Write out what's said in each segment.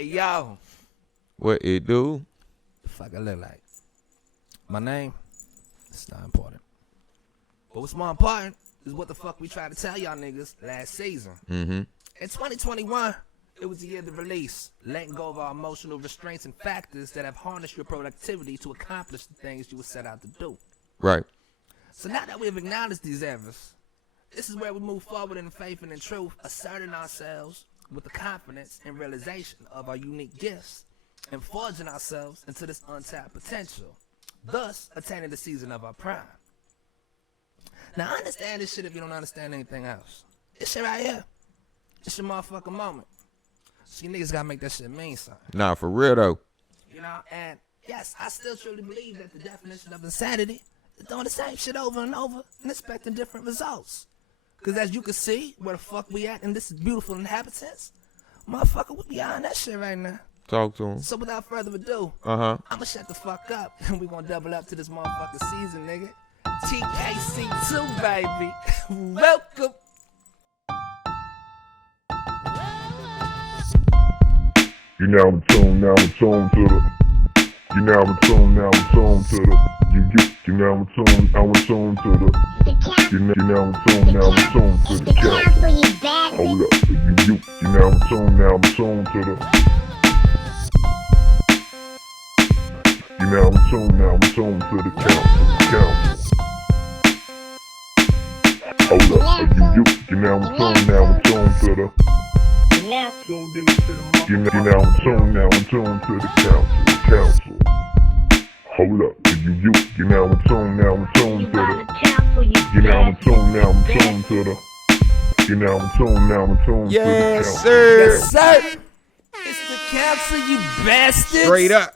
Hey, yo. What it do? The fuck I look like? My name? It's not important. But what's more important is what the fuck we tried to tell y'all niggas last season. Mm-hmm. In 2021, it was the year of the release, letting go of our emotional restraints and factors that have harnessed your productivity to accomplish the things you were set out to do. Right. So now that we have acknowledged these errors, this is where we move forward in faith and in truth, asserting ourselves with the confidence and realization of our unique gifts and forging ourselves into this untapped potential, thus attaining the season of our prime. Now, understand this shit if you don't understand anything else. This shit right here, it's your motherfucking moment. So you niggas gotta make that shit mean something. Nah, for real though. You know, and yes, I still truly believe that the definition of insanity is doing the same shit over and over and expecting different results. Cause as you can see, where the fuck we at in this beautiful inhabitants, motherfucker, we beyond that shit right now. Talk to him. So without further ado, I'ma shut the fuck up and we gonna double up to this motherfucking season, nigga. TKC2, baby. Welcome. You now in tune, now in tune to the. You now in tune, now in tune to the. You now in tune, now in tune to the. You now in tune, now in tune to the count. Hold up, you now in tune, now in tune to the. You now in tune, now in tune to the count. Hold up, you now in tune, now in tune to the. You now in tune, now in tune to the council. Hold up, you now in tune, now in tune to the. You now in tune, now in tune to the. You now in tune, now in tune to the Yes, council. sir. Yes, sir. It's the council, you bastards. Straight up.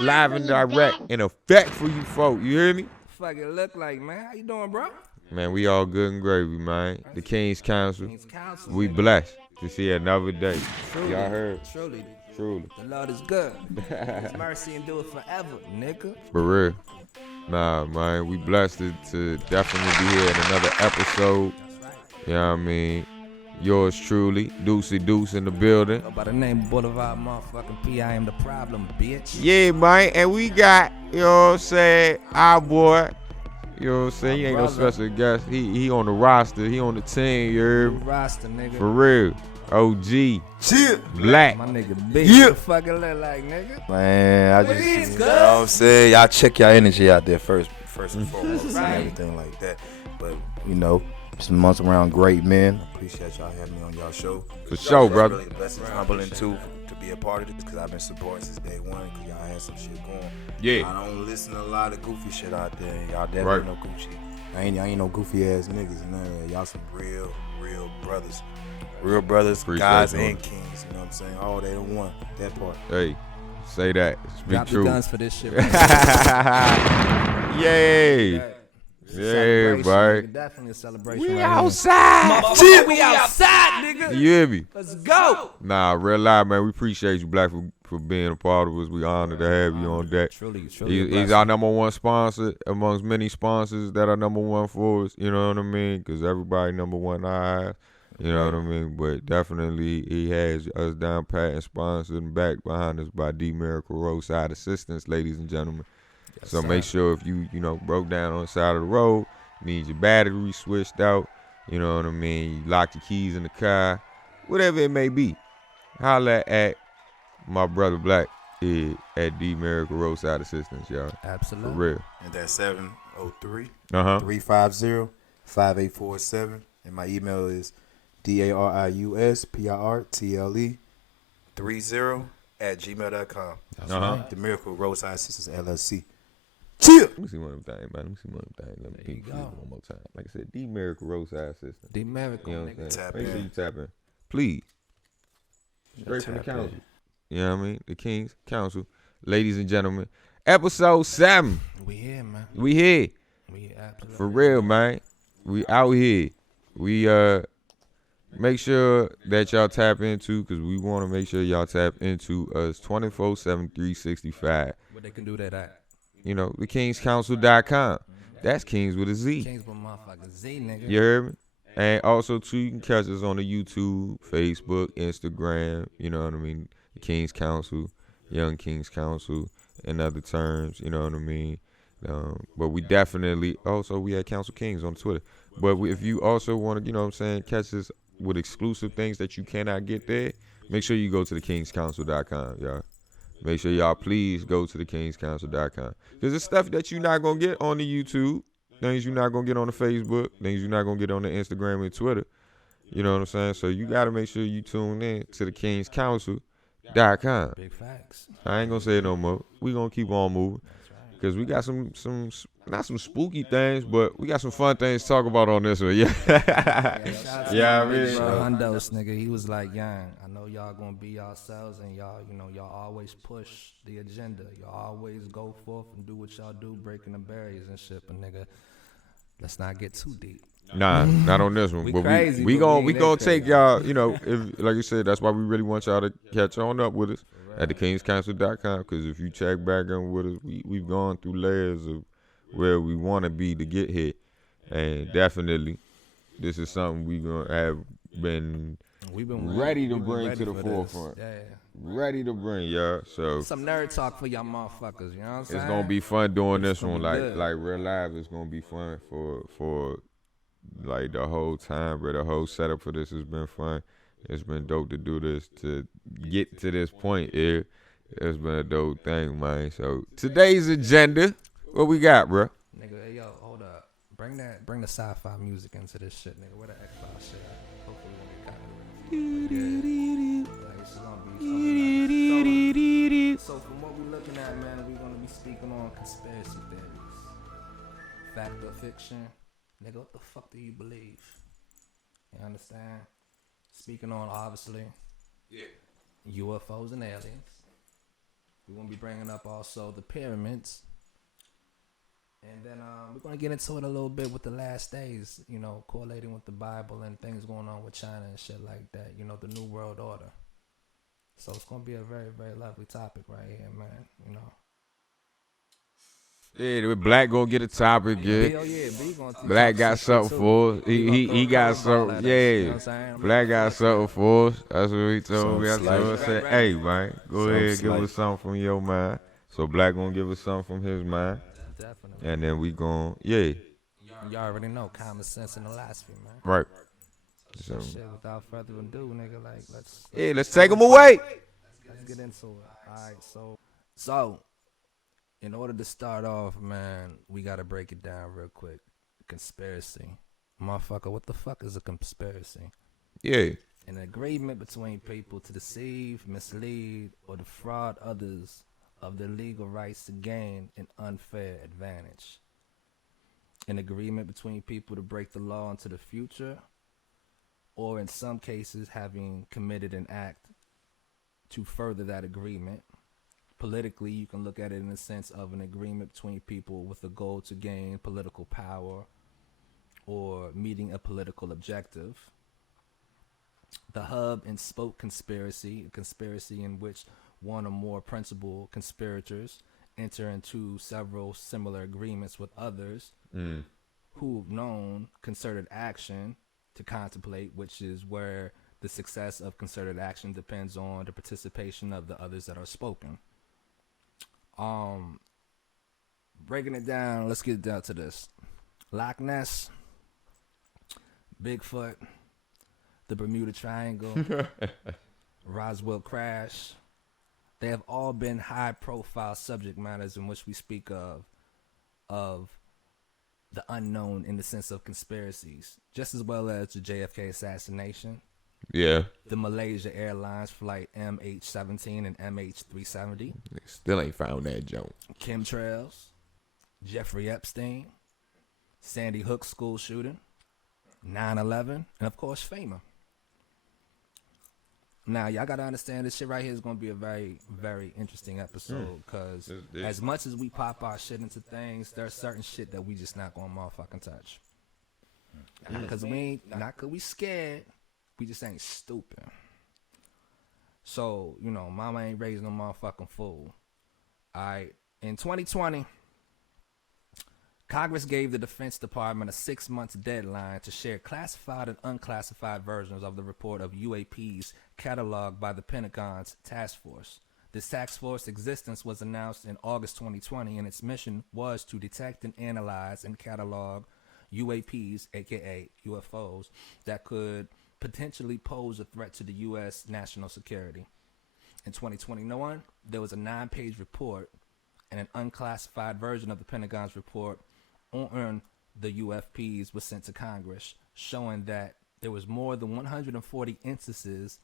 Live and direct in effect for you folk. You hear me? Fuck it look like, man. How you doing, bro? Man, we all good and gravy, man. The King's Council. King's Council. We blessed to see another day. Truly, Y'all heard? Truly. Truly. The Lord is good. His mercy endure forever, nigga. For real. Nah, man, we blessed to definitely be here in another episode. That's right. You know what I mean? Yours truly, Deuce in the building. Go by the name Boulevard motherfucking P. I am the problem, bitch. Yeah, man, and we got, you know what I'm saying, our boy. You know what I'm saying? He ain't no special guest. He on the roster. He on the team, you heard me? Roster, nigga. For real. OG. Chill. Black. My nigga big. Yeah. What the fuck it look like, nigga? Man, I What just, it is, you cuz? know what I'm saying? Y'all check your energy out there first and foremost, Right. and everything like that. But, you know, some months around great men. Appreciate y'all having me on y'all show. For sure, It's brother. really a blessing, humbling too, to be a part of this, because I've been supporting since day one, because y'all had some shit going. Yeah. I don't listen to a lot of goofy shit out there, and y'all definitely Right. know Gucci. I ain't no goofy ass niggas and none of that. Y'all some real brothers. Real brothers, Appreciate guys, you. and kings. You know what I'm saying? All they in one. That part. Hey, say that. Speak Drop the true. guns for this shit. Right? Yay. It's a Yeah, celebration, boy. nigga. Definitely a celebration. We right here. outside. Motherfucker, we outside, nigga. You hear me? Let's go. Nah, real live, man. We appreciate you, Black, for being a part of us. We honored to have you on deck. Truly. He's our number one sponsor amongst many sponsors that are number one for us. You know what I mean? Because everybody number one eyes. You know what I mean? But definitely he has us down pat and sponsored and back behind us by D Miracle Roadside Assistance, ladies and gentlemen. Yes, So sir. make sure if you broke down on the side of the road, need your battery switched out, you know what I mean? You locked your keys in the car, whatever it may be. Holla at my brother Black at D Miracle Roadside Assistance, y'all. Absolutely. For real. And that's 703 Uh-huh. 350 5847. And my email is DARIUSPIRTLE 30@gmail.com. Uh-huh. The Miracle Roadside Sisters LLC. Chill. Let me see one of them things, man. Let me see one of them things. Let me There you see go. one more time. Like I said, D Miracle Roadside Assistance. D Miracle, You know what I'm nigga. saying? Tap Make sure in. you tap in. Please. Straight from the Tap in. council. You know what I mean? The King's Council. Ladies and gentlemen, episode 7. We here, man. We here. We here, absolutely. For real, man. We out here. We make sure that y'all tap into, because we want to make sure y'all tap into us 24/7, 365. What they can do that at. You know, thekingscouncil.com. That's Kings with a Z. Kings with motherfucker Z, nigga. You heard me? And also, too, you can catch us on the YouTube, Facebook, Instagram. You know what I mean? King's Council, Young King's Council, and other terms. You know what I mean? But we definitely also we had Council Kings on Twitter. But if you also want to, you know what I'm saying, catch us with exclusive things that you cannot get there, make sure you go to thekingscouncil.com, y'all. Make sure y'all please go to thekingscouncil.com. Because it's stuff that you're not going to get on the YouTube, things you're not going to get on the Facebook, things you're not going to get on the Instagram and Twitter. You know what I'm saying? So you got to make sure you tune in to thekingscouncil.com. Big facts. I ain't going to say it no more. We going to keep on moving. Because we got some not some spooky things, but we got some fun things to talk about on this one. Yeah. Yeah, I mean. Bro, Hundos, nigga, he was like, young, I know y'all gonna be yourselves and y'all, y'all always push the agenda. Y'all always go forth and do what y'all do, breaking the barriers and shit. But nigga, let's not get too deep. Nah, not on this one. We but crazy, we but we gonna ain't that take crazy. y'all, if like you said, that's why we really want y'all to catch on up with us at thekingscouncil.com. Because if you check back in with us, we've gone through layers of where we want to be to get here, and definitely this is something we gonna have been We've been ready to we've been bring ready to the for this. forefront. Yeah. Ready to bring y'all. So Some nerd talk for y'all motherfuckers, you know what I'm saying? it's gonna be fun doing It's this gonna one, be like good. like real live. It's gonna be fun for like the whole time, bro. The whole setup for this has been fun. It's been dope to do this, to get to this point here. It's been a dope thing, man. So today's agenda, what we got, bro? Nigga, hey, yo, hold up. Bring the sci-fi music into this shit, nigga. Where the Xbox shit at? Hopefully we won't get copyrighted. Like, it's gonna be something like, so from what we're looking at, man, we're gonna be speaking on conspiracy theories. Fact or fiction? Nigga, what the fuck do you believe? You understand? Speaking on, obviously, UFOs and aliens. We're gonna be bringing up also the pyramids. And then we're going to get into it a little bit with the last days, correlating with the Bible and things going on with China and shit like that, the New World Order. So it's going to be a very, very lovely topic right here, man, Yeah, the Black gonna get a topic, yeah. Hell yeah, B gonna Black got something for us. He got something, yeah. Black got something for us. That's what he told me. That's what I said. Hey, man, go ahead and give us something from your mind. So Black gonna give us something from his mind. Definitely. And then we gon', yeah. You already know common sense and philosophy, man. Right. So So, shit, without further ado, nigga, like, let's take him away. get into it. All right, so in order to start off, man, we got to break it down real quick. Conspiracy. Motherfucker, what the fuck is a conspiracy? Yeah. An agreement between people to deceive, mislead, or defraud others of their legal rights to gain an unfair advantage. An agreement between people to break the law into the future, or in some cases having committed an act to further that agreement. Politically, you can look at it in the sense of an agreement between people with a goal to gain political power or meeting a political objective. The hub and spoke conspiracy, a conspiracy in which one or more principal conspirators enter into several similar agreements with others who've known concerted action to contemplate, which is where the success of concerted action depends on the participation of the others that are spoken. Breaking it down, let's get down to this. Loch Ness, Bigfoot, the Bermuda Triangle, Roswell crash. They have all been high-profile subject matters in which we speak of the unknown in the sense of conspiracies, just as well as the JFK assassination, Yeah. the Malaysia Airlines flight MH17 and MH370, Still ain't found that joke. chemtrails, Jeffrey Epstein, Sandy Hook school shooting, 9/11, and of course FEMA. Now, y'all got to understand this shit right here is going to be a very, very interesting episode because as much as we pop our shit into things, there's certain shit that we just not going to motherfucking touch. Because not because we scared, we just ain't stupid. So, mama ain't raised no motherfucking fool. All right, in 2020, Congress gave the Defense Department a 6-month deadline to share classified and unclassified versions of the report of UAPs cataloged by the Pentagon's task force. This task force existence was announced in August 2020, and its mission was to detect and analyze and catalog UAPs, aka UFOs, that could potentially pose a threat to the U.S. national security. In 2021, there was a 9-page report and an unclassified version of the Pentagon's report on the UFPs was sent to Congress, showing that there was more than 140 instances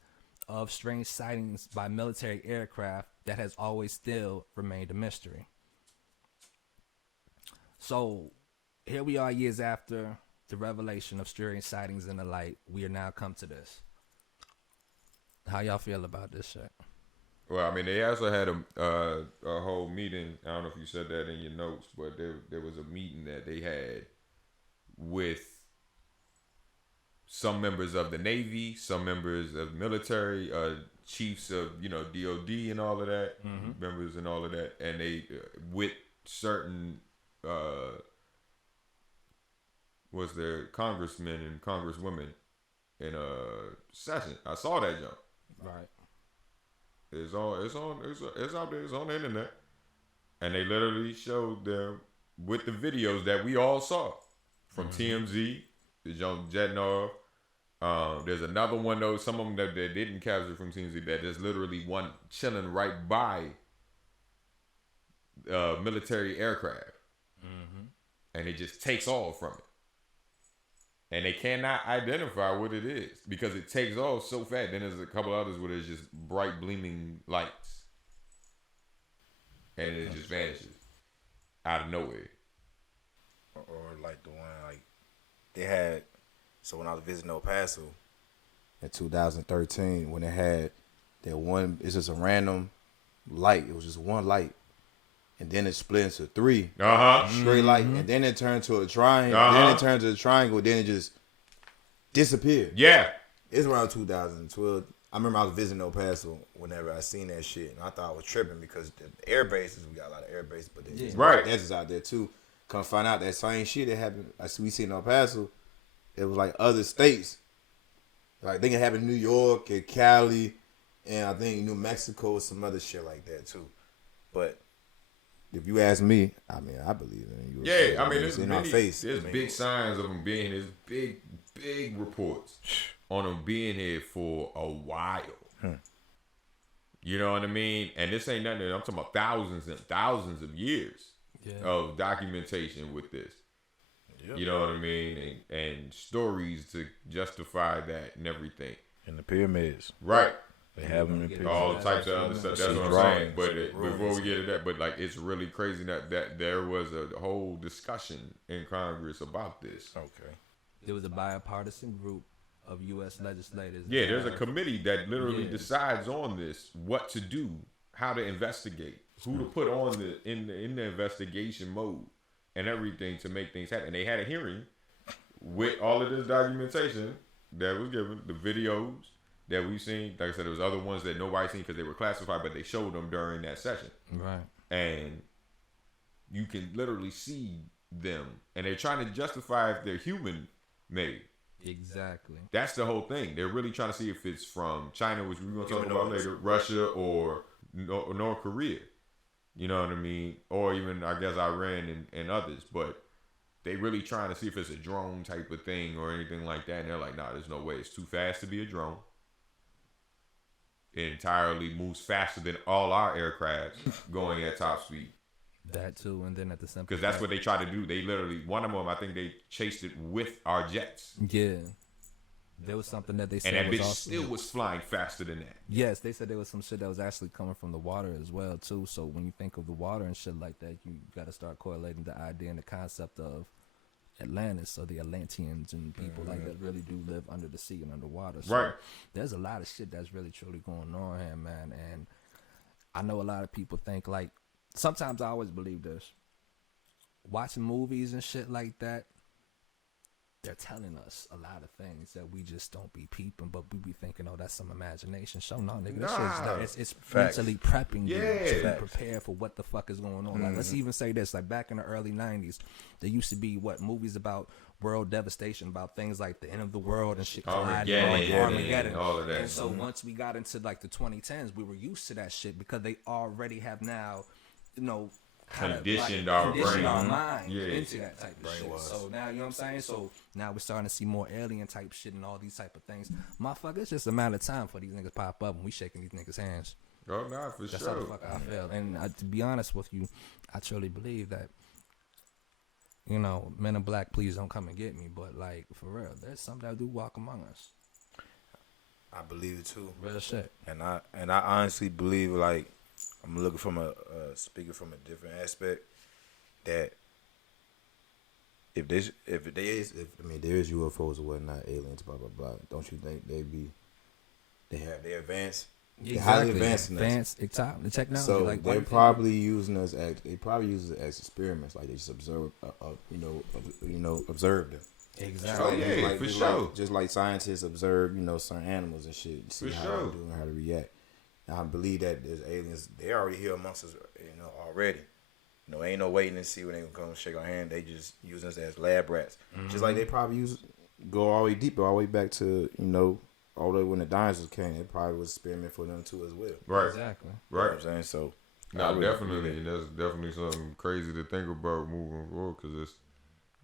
of strange sightings by military aircraft that has always still remained a mystery. So here we are years after the revelation of strange sightings in the light. We are now come to this. How y'all feel about this shit? Well, I mean, they also had a whole meeting. I don't know if you said that in your notes, but there was a meeting that they had with some members of the Navy, some members of military, chiefs of DOD and all of that, members and all of that, and they with certain was there congressmen and congresswomen in a session. I saw that jump. Right. It's out there. It's on the internet, and they literally showed them with the videos that we all saw from TMZ, the John Jetnov. There's another one though. Some of them that they didn't capture from TMZ. That there's literally one chilling right by military aircraft, and it just takes off from it. And they cannot identify what it is because it takes off so fast. Then there's a couple others where there's just bright gleaming lights. And it just vanishes out of nowhere. Or like the one like they had, so when I was visiting El Paso in 2013, when they had that one, it's just a random light. It was just one light. And then it split into 3 straight light, and then it turned to a triangle. Then it turned to a triangle. Then it just disappeared. Yeah, it's around 2012. I remember I was visiting El Paso whenever I seen that shit, and I thought I was tripping because the air bases, we got a lot of air bases, but there's deserts out there too. Come find out that same shit that happened. Like we seen in El Paso, it was like other states. Like I think it happened in New York and Cali, and I think New Mexico, some other shit like that too. But if you ask me, I mean, I believe in you. Yeah, I mean, there's in our face. There's big signs of them being here. There's big reports on them being here for a while. You know what I mean? And this ain't nothing. I'm talking about thousands and thousands of years of documentation with this. Yep. You know what I mean? And stories to justify that and everything. And the pyramids. Right. They have them in pictures. All types of other stuff. That's what I'm saying. But before we get to that, but like it's really crazy that there was a whole discussion in Congress about this. Okay. There was a bipartisan group of U.S. legislators. Yeah, there's a committee that literally decides on this, what to do, how to investigate, who to put on in the investigation mode, and everything to make things happen. And they had a hearing with all of this documentation that was given, the videos that we've seen. Like I said, there was other ones that nobody seen because they were classified, but they showed them during that session. Right. And you can literally see them, and they're trying to justify if they're human made. Exactly. That's the whole thing. They're really trying to see if it's from China, which we're going to talk about later, Russia, or North Korea. You know what I mean? Or even, I guess, Iran and others. But they really trying to see if it's a drone type of thing or anything like that. And they're like, nah, there's no way. It's too fast to be a drone. It entirely moves faster than all our aircraft going at top speed. That too, and then at the same because that's what they try to do. They literally, one of them, I think they chased it with our jets. Yeah, there was something that they said, and that bitch still was flying faster than that. Yes, they said there was some shit that was actually coming from the water as well too. So when you think of the water and shit like that, you got to start correlating the idea and the concept of Atlantis, or the Atlanteans and people like that really do live under the sea and underwater. So right. There's a lot of shit that's really truly going on here, man. And I know a lot of people think like, sometimes I always believe this. Watching movies and shit like that, they're telling us a lot of things that we just don't be peeping, but we be thinking, oh, that's some imagination. So no, nigga, this shit's it's mentally prepping you to be prepared for what the fuck is going on. Like, let's even say this, like back in the early 90s, there used to be movies about world devastation, about things like the end of the world and shit, Armageddon, all of that. And so once we got into like the 2010s, we were used to that shit because they already have now, you know, conditioned our mind into that type of shit. So now, you know what I'm saying? So now we're starting to see more alien type shit and all these type of things. Motherfucker, it's just a matter of time for these niggas pop up and we shaking these niggas' hands. Oh, nah, for That's sure. how the fuck I feel. And to be honest with you, I truly believe that, you know, Men in Black, please don't come and get me. But like, for real, there's something that do walk among us. I believe it too. Real shit. And I honestly believe, like, I'm looking from speaking from a different aspect, that if there is UFOs or whatnot, aliens, blah blah blah, don't you think they're advanced? Exactly. They're highly advanced in the technology. So like, they're probably using us as experiments, like they just observe them. Exactly. Oh yeah, like, for sure. Just like scientists observe, certain animals and shit, see how they do and how they react. And I believe that there's aliens. They're already here amongst us, already. Ain't no waiting to see when they gonna come shake our hand. They just using us as lab rats. Just like they probably go all the way deeper, all the way back to all the way when the dinosaurs came. It probably was an experiment for them too as well. Right. Exactly. Right. You know what I'm saying? So no, definitely, and that's definitely something crazy to think about moving forward, because it's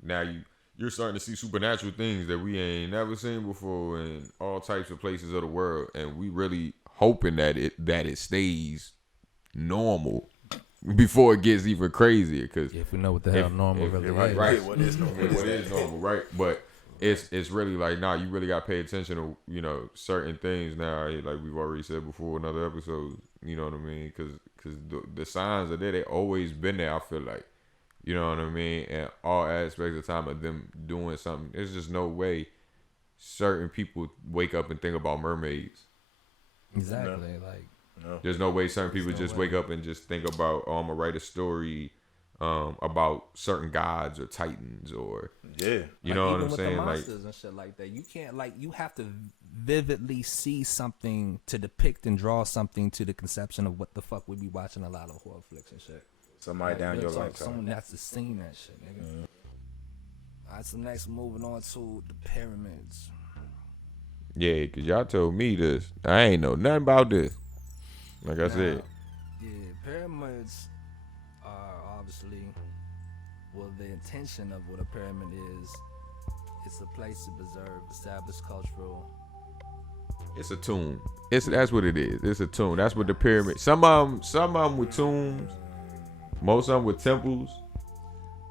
now you're starting to see supernatural things that we ain't never seen before in all types of places of the world, and we really hoping that it stays normal before it gets even crazier. Because if we know what the hell normal really is, right? What is normal? What is normal, right? But it's really like, nah, you really got to pay attention to certain things now. Like we've already said before in other episodes, you know what I mean? Because the signs are there. They always been there. I feel like, you know what I mean? And all aspects of time of them doing something. There's just no way certain people wake up and think about mermaids. Exactly. There's no way certain people just wake up and just think about, I'm gonna write a story about certain gods or titans, or you know what I'm saying, the monsters and shit like that. You can't, you have to vividly see something to depict and draw something to the conception of what the fuck we be watching a lot of horror flicks and shit. Somebody down your lifetime. Someone that's to seen that shit, nigga. Alright, so next, moving on to the pyramids. Yeah, because y'all told me this. I ain't know nothing about this. Like I said. Yeah, pyramids are obviously, the intention of what a pyramid is, it's a place to preserve established cultural. It's a tomb. That's what it is. It's a tomb. That's what the pyramid. Some of them with tombs. Most of them with temples.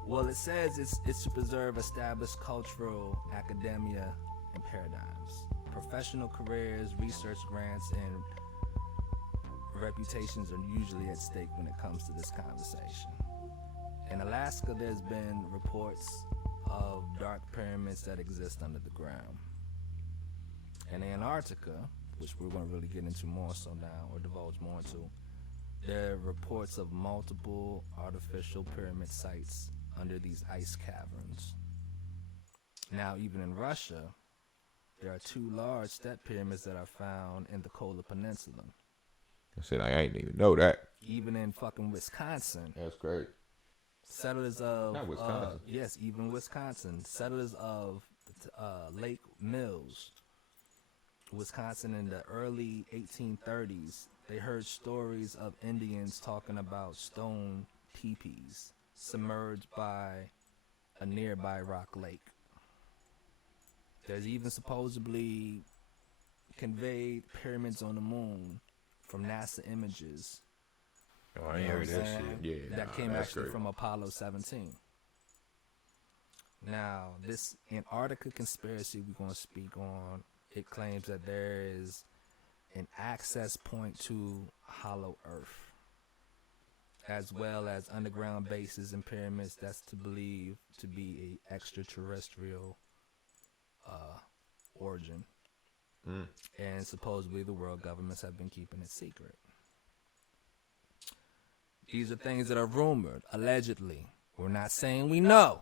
Well, it says it's to preserve established cultural, academia, and paradigms. Professional careers, research grants, and reputations are usually at stake when it comes to this conversation. In Alaska, there's been reports of dark pyramids that exist under the ground. In Antarctica, which we're going to really get into more so now, or divulge more into, there are reports of multiple artificial pyramid sites under these ice caverns. Now, even in Russia, there are 2 large step pyramids that are found in the Kola Peninsula. I said, I ain't even know that. Even in fucking Wisconsin. That's great. Settlers of... Not Wisconsin. yes, even Wisconsin. Settlers of Lake Mills, Wisconsin, in the early 1830s, they heard stories of Indians talking about stone teepees submerged by a nearby rock lake. There's even supposedly conveyed pyramids on the moon from NASA images. Oh, I ain't heard that shit. Yeah, That came actually great. from Apollo 17. Now, this Antarctica conspiracy we're going to speak on, it claims that there is an access point to hollow Earth, as well as underground bases and pyramids that's to believe to be a extraterrestrial origin. And supposedly the world governments have been keeping it secret. These are things that are rumored, allegedly. We're not saying we know.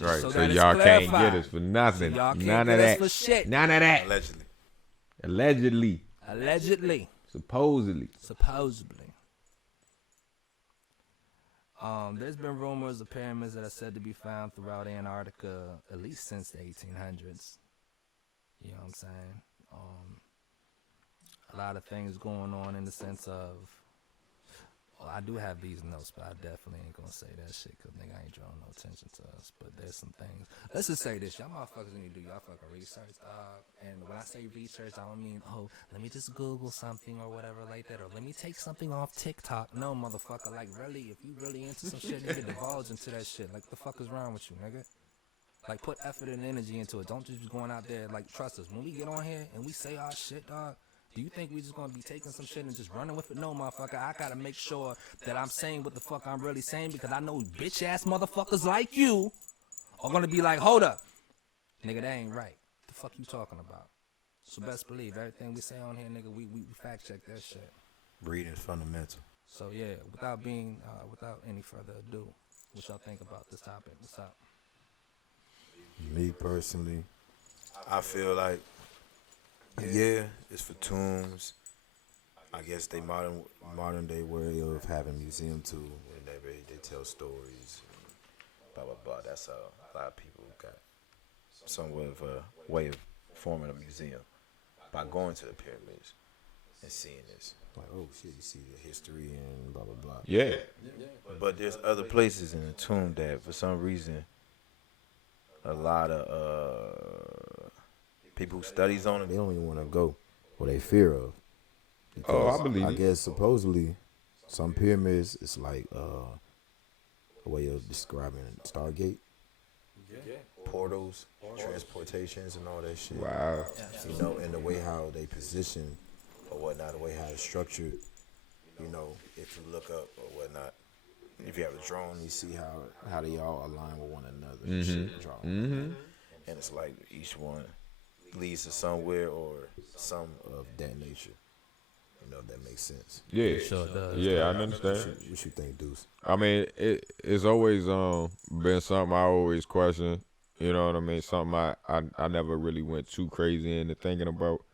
Right. So So that it's y'all can't clarified. get us for nothing. Y'all can't None get of us that. for shit. None of that. Allegedly. Allegedly. Allegedly. Supposedly. Supposedly. There's been rumors of pyramids that are said to be found throughout Antarctica at least since the 1800s. You know what I'm saying? A lot of things going on in the sense of, well, I do have these notes, but I definitely ain't gonna say that shit because nigga ain't drawing no attention to us. But there's some things. Let's just say this, y'all motherfuckers need to do y'all fucking research, dog. And when I say research, I don't mean, oh, let me just Google something or whatever like that, or let me take something off TikTok. No, motherfucker, like really, if you really into some shit, nigga, divulge into that shit. Like, the fuck is wrong with you, nigga? Like, put effort and energy into it. Don't just be going out there, like, trust us. When we get on here and we say our shit, dog, do you think we just gonna be taking some shit and just running with it? No, motherfucker. I gotta make sure that I'm saying what the fuck I'm really saying because I know bitch ass motherfuckers like you are gonna be like, hold up. Nigga, that ain't right. The fuck you talking about? So best believe everything we say on here, nigga, we fact check that shit. Reading's fundamental. So yeah, without any further ado, what y'all think about this topic? What's up? Me personally, I feel like, yeah, it's for tombs. I guess they modern day way of having museum too, whenever they tell stories, blah blah blah. That's how a lot of people got somewhat of a way of forming a museum by going to the pyramids and seeing this. Like, oh shit, you see the history and blah blah blah. Yeah. But there's other places in the tomb that for some reason a lot of people who studies on it, they don't even want to go, or they fear of. Oh, I believe I it. guess supposedly some pyramids, it's like a way of describing Stargate. Portals, transportations, and all that shit. Wow. You know, and the way how they position or whatnot, the way how it's structured. You know, if you look up or whatnot, if you have a drone, you see how they all align with one another. And shit, drone. And it's like each one leads to somewhere or some of that nature. You know, if that makes sense. Yeah. Sure does. Yeah, I understand. What you think, Deuce? I mean, it's always been something I always question. You know what I mean? Something I never really went too crazy into thinking about.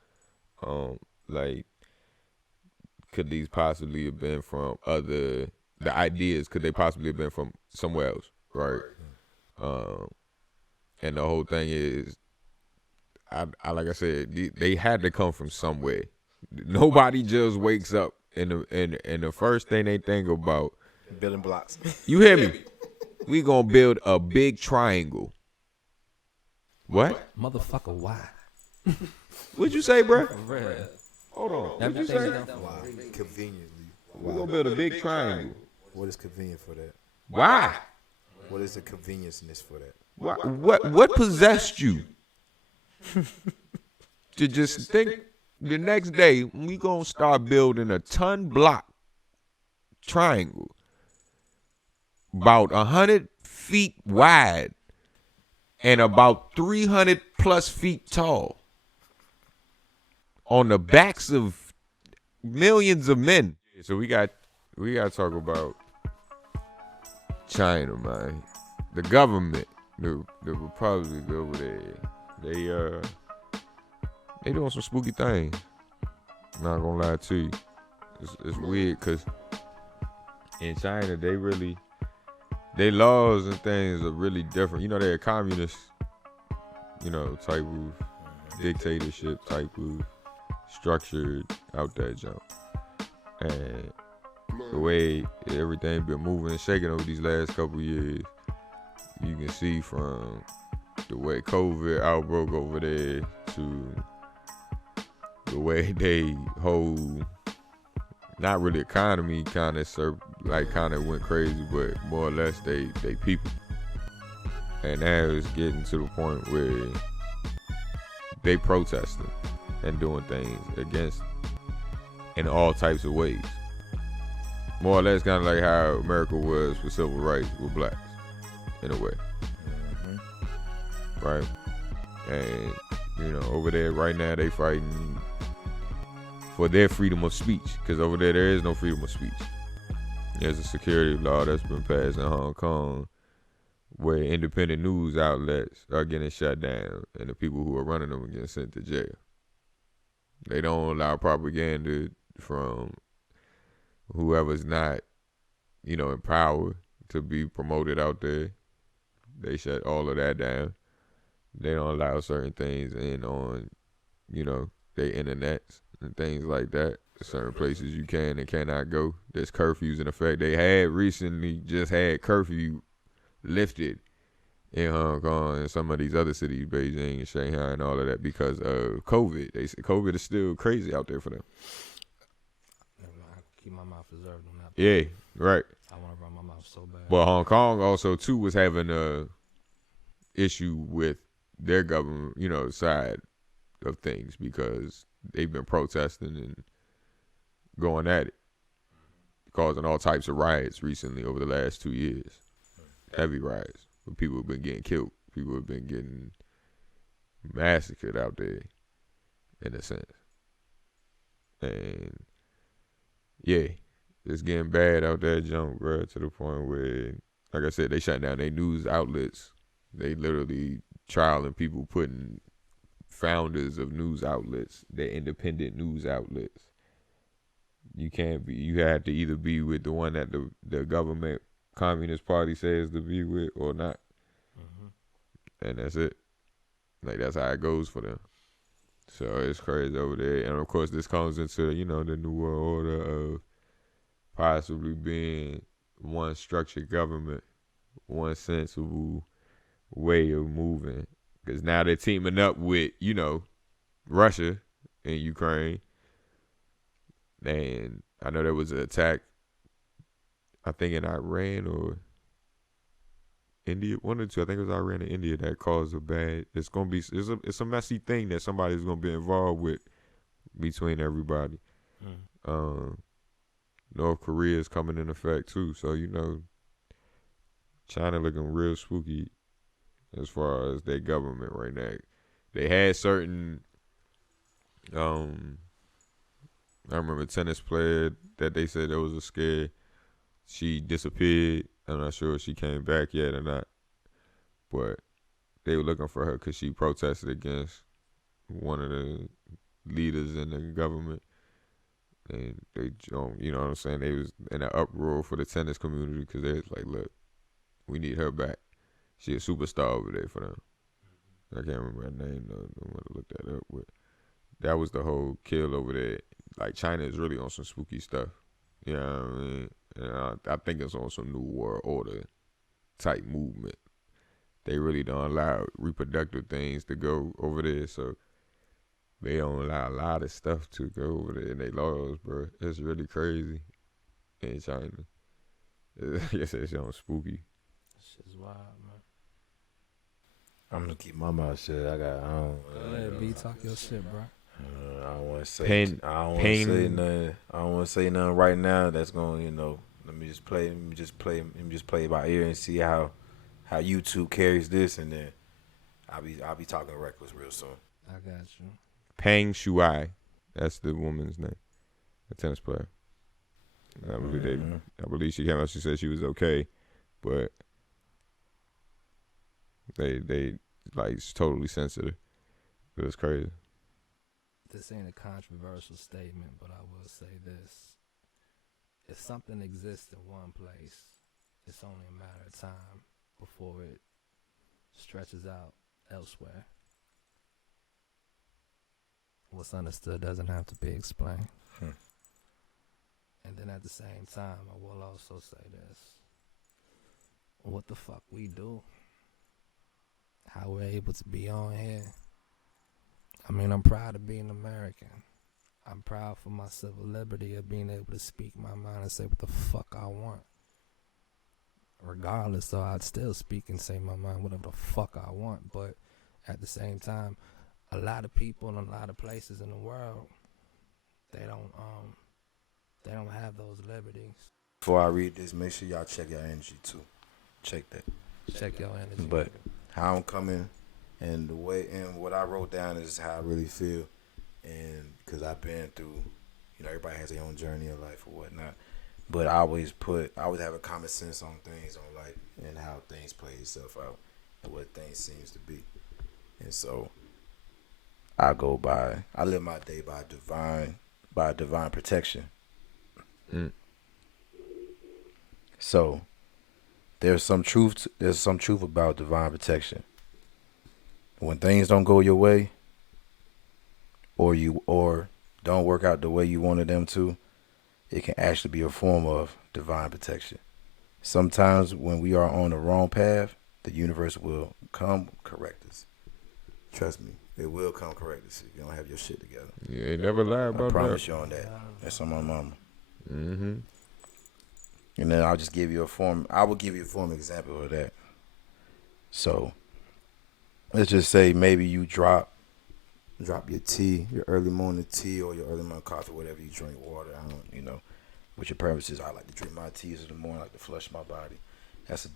Like, could these possibly have been from the ideas, could they possibly have been from somewhere else, right? And the whole thing is, I like I said, they had to come from somewhere. Nobody just wakes up and the first thing they think about, Building blocks. you hear me? We gonna build a big triangle. What? Motherfucker, why? What'd you say, bruh? For real. Hold on. What'd you Everything's say? done for Why? Conveniently. We gonna build a big triangle. What is convenient for that? Why? What is the convenienceness for that? Why? What possessed you to just think the next day we gonna start building a ton block triangle about 100 feet wide and about 300 plus feet tall on the backs of millions of men? So we got to talk about China, man. The government, the Republic over there, they doing some spooky things. Not gonna lie to you, it's weird because in China their laws and things are really different. You know, they're a communist, type of dictatorship type of structured out there jump. And the way everything been moving and shaking over these last couple years, you can see from the way COVID outbroke over there to the way they whole, not really economy kind of went crazy, but more or less they people. And now it's getting to the point where they protesting and doing things against in all types of ways. More or less kind of like how America was for civil rights with blacks, in a way. Right? And, over there right now they fighting for their freedom of speech, because over there is no freedom of speech. There's a security law that's been passed in Hong Kong where independent news outlets are getting shut down and the people who are running them are getting sent to jail. They don't allow propaganda from whoever's not, in power to be promoted out there. They shut all of that down. They don't allow certain things in on, their internets and things like that. Certain places you can and cannot go. There's curfews in effect. They had recently just had curfew lifted in Hong Kong and some of these other cities, Beijing and Shanghai and all of that, because of COVID. They say COVID is still crazy out there for them. I keep my mouth reserved on that. Yeah, right. I want to run my mouth so bad. But Hong Kong also too was having a issue with their government, side of things, because they've been protesting and going at it, causing all types of riots recently over the last 2 years. Heavy riots. But people have been getting killed. People have been getting massacred out there, in a sense. And yeah, it's getting bad out there, junk, bro, to the point where, like I said, they shut down their news outlets. They literally trialing people, putting founders of news outlets, their independent news outlets. You have to either be with the one that the government Communist Party says to be with or not. Mm-hmm. And that's it. Like, that's how it goes for them. So it's crazy over there. And of course this comes into, the new world order of possibly being one structured government, one sensible way of moving. Because now they're teaming up with, Russia and Ukraine. And I know there was an attack, I think in Iran or India, one or two. I think it was Iran and India that caused a bad. It's gonna be it's a messy thing that somebody's gonna be involved with between everybody. North Korea is coming in effect too, so China looking real spooky as far as their government right now. They had certain I remember a tennis player that they said there was a scare. She disappeared. I'm not sure if she came back yet or not. But they were looking for her because she protested against one of the leaders in the government. And they, you know what I'm saying? They was in an uproar for the tennis community because they was like, look, we need her back. She a superstar over there for them. I can't remember her name though. I'm going to look that up. But that was the whole kill over there. Like, China is really on some spooky stuff. You know what I mean? And I think it's on some new world order type movement. They really don't allow reproductive things to go over there, so they don't allow a lot of stuff to go over there in their laws, bro. It's really crazy in China. I guess it's on spooky. Shit's wild, man. I'm gonna keep my mouth shut. Go ahead, B, talk your shit, bro. I don't want to say. I don't want to say nothing. I don't want to say nothing right now. That's going. Let me just play by ear and see how YouTube carries this, and then I'll be talking reckless real soon. I got you. Peng Shuai, that's the woman's name, a tennis player. I believe she came out. She said she was okay, but they like totally censored her. It was crazy. This ain't a controversial statement, but I will say this. If something exists in one place, it's only a matter of time before it stretches out elsewhere. What's understood doesn't have to be explained. And then at the same time, I will also say this. What the fuck we do? How we're able to be on here. I mean, I'm proud of being American. I'm proud for my civil liberty of being able to speak my mind and say what the fuck I want. Regardless, so I'd still speak and say my mind, whatever the fuck I want. But at the same time, a lot of people in a lot of places in the world, they don't have those liberties. Before I read this, make sure y'all check your energy too. Check that. Check your energy. But how I'm coming and the way and what I wrote down is how I really feel, and because I've been through, everybody has their own journey of life or whatnot. But I always have a common sense on things, on like, and how things play itself out, and what things seems to be. And so I live my day by divine protection. So there's some truth about divine protection. When things don't go your way, or don't work out the way you wanted them to, it can actually be a form of divine protection. Sometimes when we are on the wrong path, the universe will come correct us. Trust me, it will come correct us if you don't have your shit together. You ain't never lied about that. I promise you on that. That's on my mama. Mm-hmm. And then I will give you a form example of that. So let's just say maybe you drop your tea, your early morning tea or your early morning coffee, whatever you drink, water. I don't, what your purpose is. I like to drink my teas in the morning, I like to flush my body. That's a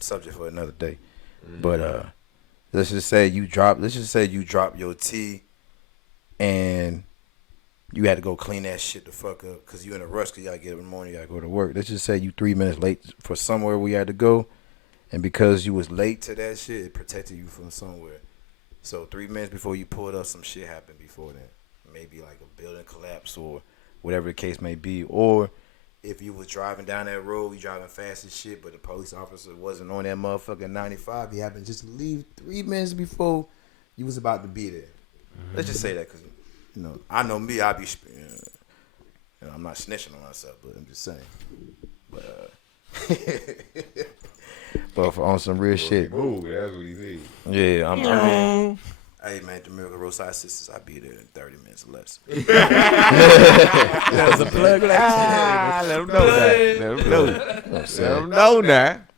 subject for another day. Mm-hmm. But let's just say you drop your tea and you had to go clean that shit the fuck up because you in a rush because you got to get up in the morning, you got to go to work. Let's just say you 3 minutes late for somewhere we had to go, and because you was late to that shit, it protected you from somewhere. So 3 minutes before you pulled up, some shit happened before then. Maybe like a building collapse or whatever the case may be. Or if you was driving down that road, you driving fast as shit, but the police officer wasn't on that motherfucking 95. He happened just to leave 3 minutes before you was about to be there. Mm-hmm. Let's just say that because, I know me, I be, I'm not snitching on myself, but I'm just saying. But, but on some real shit. Ooh, that's what he said. Yeah, I'm hey, man, the Miracle Roadside Sisters, I'll be there in 30 minutes or less. That's a plug. Let them know that. Let them know that.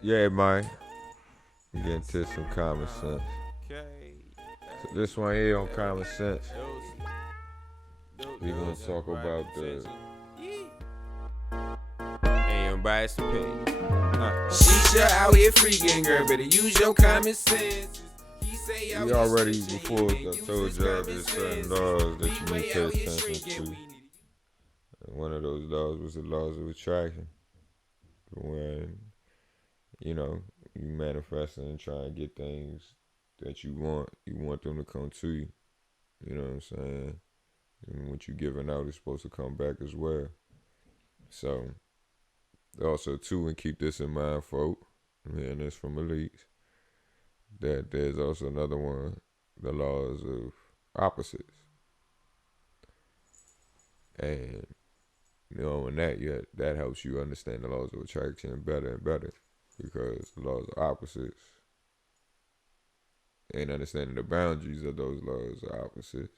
Yeah, man. We get into some common sense. So this one here on common sense, we're going to talk about the everybody's opinion. She's out here freaking, girl, better use your common sense. We already, before I told y'all there's certain laws that you need to pay attention to. And one of those laws was the laws of attraction. When, you manifesting and trying to get things that you want them to come to you. You know what I'm saying? And what you giving out is supposed to come back as well. So, also too, and keep this in mind, folk, I'm hearing this from elites, that there's also another one, the laws of opposites. And, in that helps you understand the laws of attraction better and better, because the laws of opposites and understanding the boundaries of those laws of opposites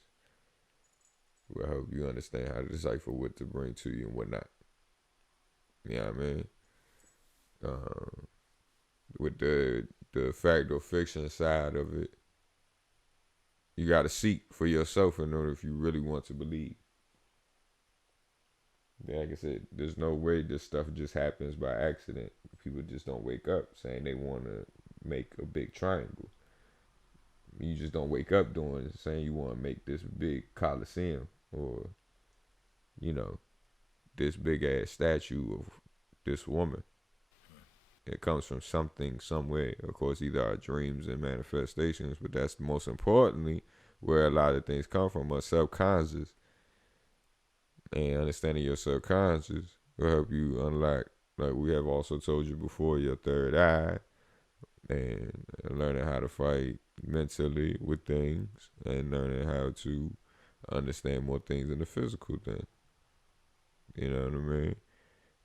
will help you understand how to decipher what to bring to you and what not. You know what I mean? With the fact or fiction side of it, you got to seek for yourself in order if you really want to believe. Like I said, there's no way this stuff just happens by accident. People just don't wake up saying they want to make a big triangle. You just don't wake up saying you want to make this big coliseum or, this big ass statue of this woman. It comes from something, somewhere. Of course, either our dreams and manifestations, but that's most importantly where a lot of things come from, our subconscious. And understanding your subconscious will help you unlock, like we have also told you before, your third eye, and learning how to fight mentally with things, and learning how to understand more things in the physical thing. You know what I mean?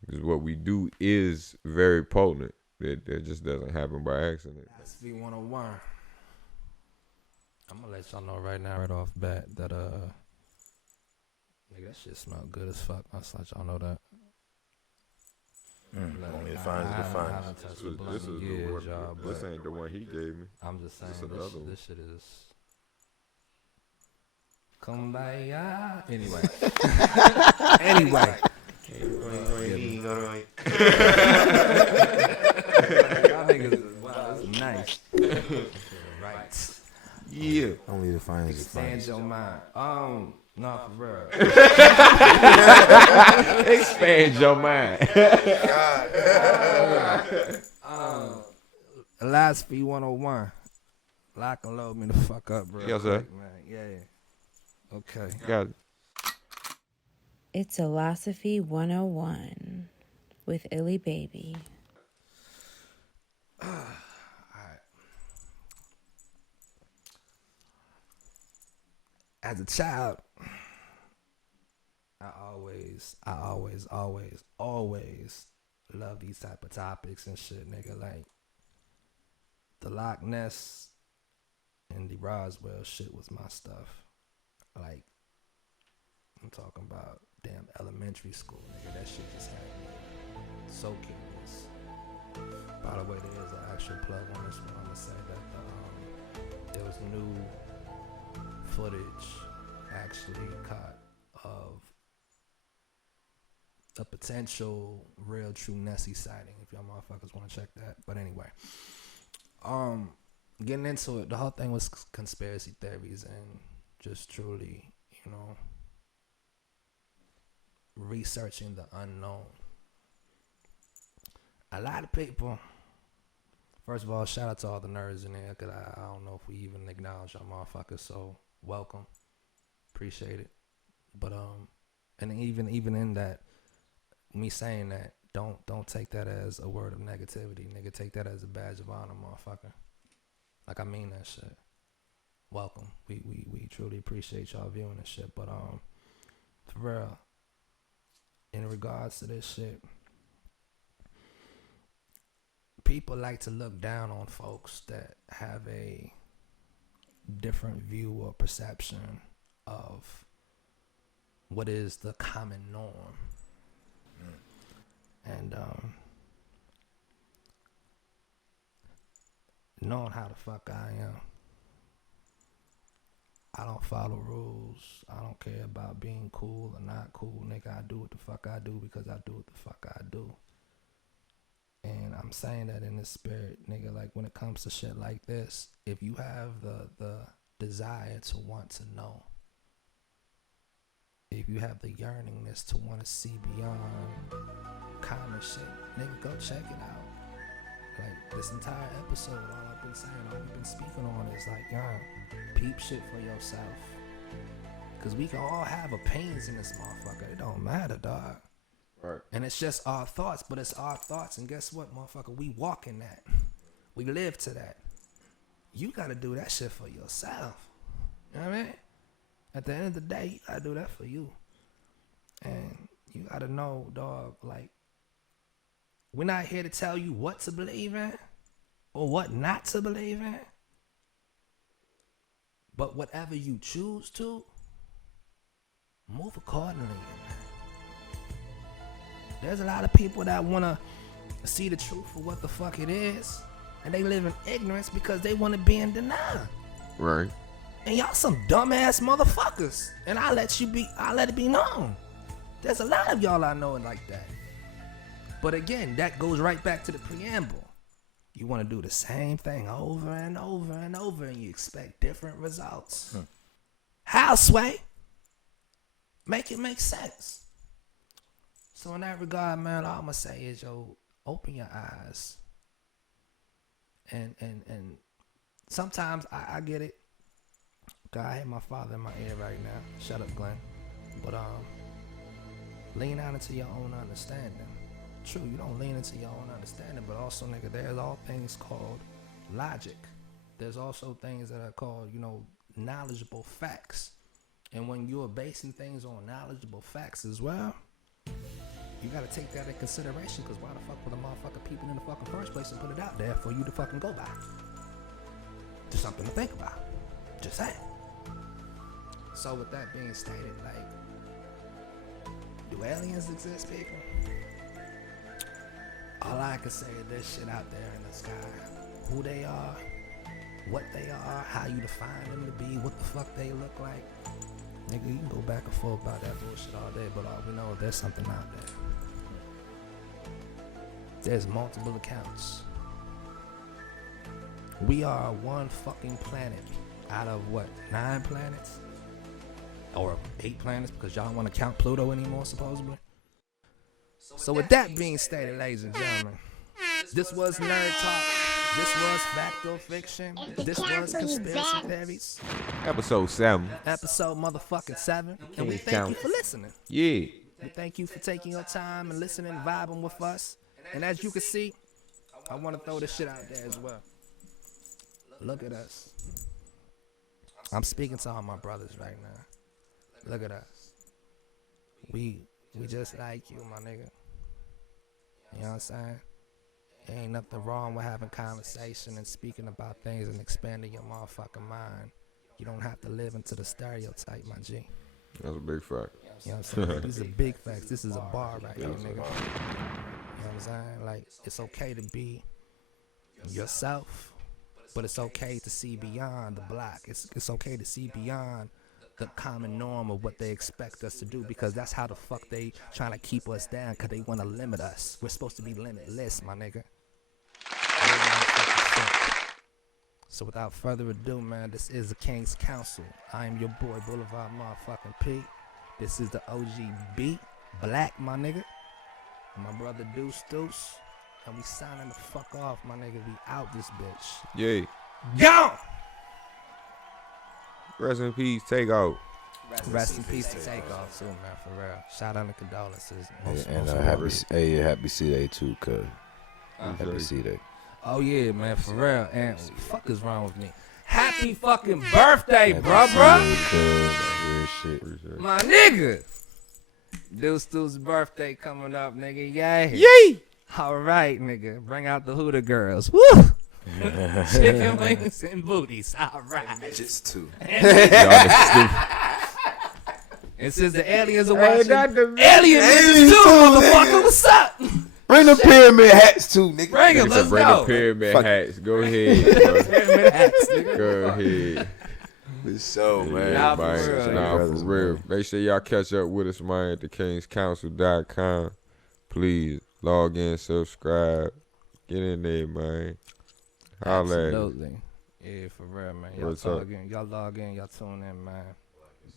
Because what we do is very potent. That just doesn't happen by accident. That's V101. I'm gonna let y'all know right now, right off bat, that nigga, that shit smell good as fuck. I'll let y'all know that. Only the finest of the finest. This ain't the one he gave me. I'm just saying, this shit is kumbaya. Anyway. Y'all niggas, wow, this is nice. Right. Yeah. Only the finest of the Expand finest. your mind. Nah, for real. Expand your mind. Philosophy 101. Lock and load me the fuck up, bro. Yes, sir. Man. Yeah. Okay. Got it. It's Philosophy 101 with Illy Baby. As a child, I always love these type of topics and shit, nigga. Like the Loch Ness and the Roswell shit was my stuff. Like I'm talking about damn elementary school, nigga. That shit just had me so curious. By the way, there is an actual plug on this one. I'm gonna say that there was new footage actually caught of a potential real true Nessie sighting, if y'all motherfuckers want to check that. But anyway, getting into it, the whole thing was conspiracy theories and just truly, you know, researching the unknown. A lot of people, first of all, shout out to all the nerds in there, because I don't know if we even acknowledge y'all motherfuckers, so welcome. Appreciate it. But and even in that, me saying that, don't take that as a word of negativity, nigga. Take that as a badge of honor, motherfucker. Like, I mean that shit. Welcome. We truly appreciate y'all viewing this shit. But for real, in regards to this shit, people like to look down on folks that have a different view or perception of what is the common norm. And knowing how the fuck I am, I don't follow rules. I don't care about being cool or not cool, nigga. I do what the fuck I do because I do what the fuck I do. And I'm saying that in the spirit, nigga. Like, when it comes to shit like this, if you have the desire to want to know, if you have the yearningness to want to see beyond common shit, nigga, go check it out. Like, this entire episode, all I've been saying, all we've been speaking on is like, peep shit for yourself. Cause we can all have opinions in this motherfucker. It don't matter, dog. Right. And it's just our thoughts, but it's our thoughts. And guess what, motherfucker? We walk in that. We live to that. You gotta do that shit for yourself. You know what I mean? At the end of the day, you gotta do that for you. And you gotta know, dog, like, we're not here to tell you what to believe in or what not to believe in. But whatever you choose to, move accordingly. There's a lot of people that want to see the truth for what the fuck it is, and they live in ignorance because they want to be in denial. Right. And y'all some dumbass motherfuckers. And I'll let it be known. There's a lot of y'all I know like that. But again, that goes right back to the preamble. You want to do the same thing over and over and over, and you expect different results. How, Sway? Make it make sense. So in that regard, man, all I'm going to say is, yo, open your eyes. And sometimes I get it. God, I hear my father in my ear right now. Shut up, Glenn. But lean out into your own understanding. True, you don't lean into your own understanding, but also, nigga, there's all things called logic. There's also things that are called, you know, knowledgeable facts. And when you're basing things on knowledgeable facts as well, you gotta take that in consideration, because why the fuck would a motherfucker peep it in the fucking first place and put it out there for you to fucking go by? Just something to think about. Just saying. So with that being stated, like, do aliens exist, people? All I can say is there's shit out there in the sky. Who they are, what they are, how you define them to be, what the fuck they look like. Nigga, you can go back and forth about that bullshit all day, but all we know is there's something out there. There's multiple accounts. We are one fucking planet out of what, 9 planets? or 8 planets because y'all don't want to count Pluto anymore, supposedly. So with that being stated, ladies and gentlemen, this was Nerd Talk. This was Fact or Fiction. This was Conspiracy Theories. Episode 7. Episode motherfucking 7. And we thank you for listening. Yeah. We thank you for taking your time and listening and vibing with us. And as you can see, I want to throw this shit out there as well. Look at us. I'm speaking to all my brothers right now. Look at us. We just like you, my nigga. You know what I'm saying? There ain't nothing wrong with having conversation and speaking about things and expanding your motherfucking mind. You don't have to live into the stereotype, my G. That's a big fact. You know what I'm saying? These are big facts. This is a bar right here, nigga. You know what I'm saying? Like, it's okay to be yourself, but it's okay to see beyond the block. It's okay to see beyond the common norm of what they expect us to do, because that's how the fuck they trying to keep us down, because they want to limit us. We're supposed to be limitless, my nigga. So without further ado, man, this is the King's Council. I am your boy, Boulevard motherfucking P. This is the OGB, Black, my nigga. And my brother Deuce Deuce. And we signing the fuck off, my nigga. We out this bitch. Yeah. Gone! Rest in peace, take out. Rest in peace to take off too, man, for real. Shout out and condolences. Happy C-Day too, cuz. Happy C-Day. Oh yeah, man, for real. And what the fuck is wrong with me? Happy fucking birthday, bruh. My nigga. Deuce's birthday coming up, nigga. Yay. Yay! Alright, nigga. Bring out the Hooter girls. Woo! Chicken wings and booties. Alright. Midgets too. And since the aliens are watching, alien midgets too, motherfucker. What's up? Bring the pyramid hats too, nigga. Bring them, let's Bring go. the pyramid hats. Go ahead, bro. Pyramid hats, nigga. Go ahead. So, man. Nah, for Man, real. nah, for real. Make sure y'all catch up with us, man, at thekingscouncil.com. Please log in, subscribe, get in there, man. Holla at us. Absolutely. Yeah, for real, man. Y'all What's up? log in, y'all tune in, man.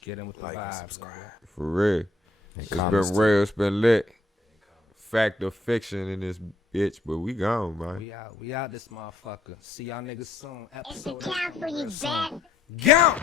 Get in with the vibes, nigga. For real. It's been real, it's been lit. Fact or fiction in this bitch, but we gone, man. We out this motherfucker. See y'all niggas soon. It's the Episode count for you, real soon. Dad. Gone!